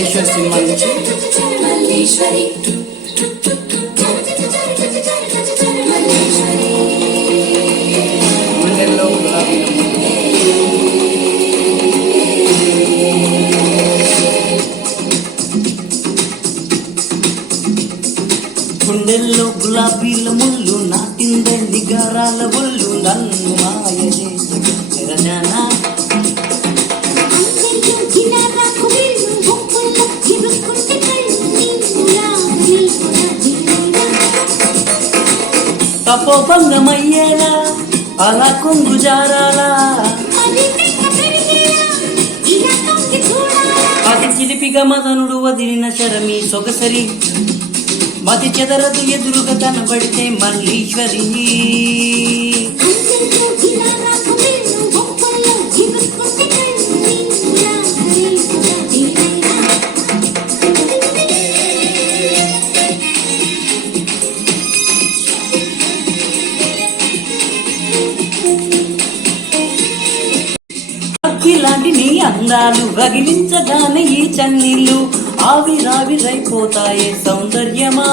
Malleswari cinema నుంచి. గుండెల్లో గులాబీల గుండెల్లో గులాబీల ముళ్ళు నాటిందండి గారాల ఒళ్ళు నన్ను మాయ చేసా తపోభంగమయ్యేలా అలా కొంగు జారాలా అది చిలిపిగా మదనుడు వదిలిన శరమి సొగసరి మతి చెదరదు ఎదురుగా కనబడితే మల్లీశ్వరి. ఇలాంటి నీ అందాలు రగిలించగానే ఈ చన్నీళ్ళు ఆవిరావిరైపోతాయే సౌందర్యమా.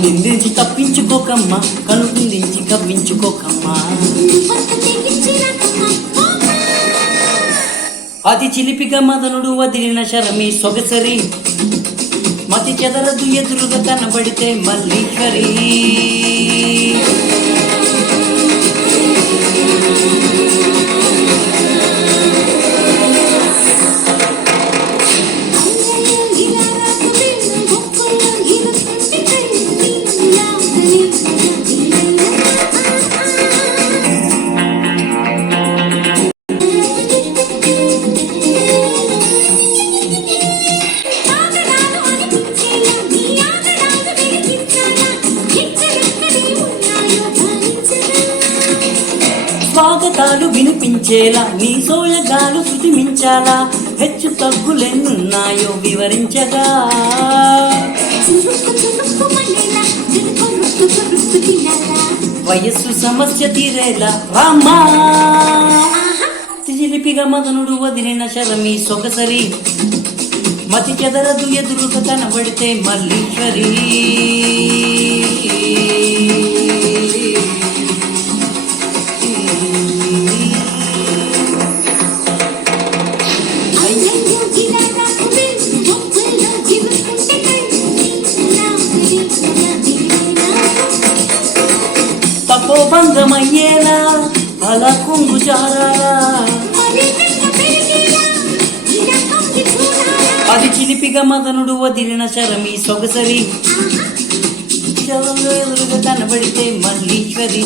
నిందించి తప్పించుకోకమ్మా కనుదించి కవ్వించుకోకమ్మా. అది చిలిపిగా మదనుడు వదిలిన శరమి సొగసరి మతి చెదరదు ఎదురుగా కనబడితే మల్లీశ్వరి. స్వాగతాలు వినిపించేలా నీ సోయగాలు శృతిమించాలా హెచ్చు తగ్గులెన్నున్నాయో వివరించగా. వయస్సు సమస్య తీరేలా రామ్మా. చిలిపిగా మదనుడు వదిలిన శరమి సొగసరి మతి చెదరదు ఎదురుగా కనబడితే మల్లీశ్వరి. తపోభంగమయ్యేలా అలా కొంగు జారాలా అది చిలిపిగా మదనుడు వదిలిన శరమి సొగసరి ఎదురుగా కనబడితే మల్లీశ్వరి.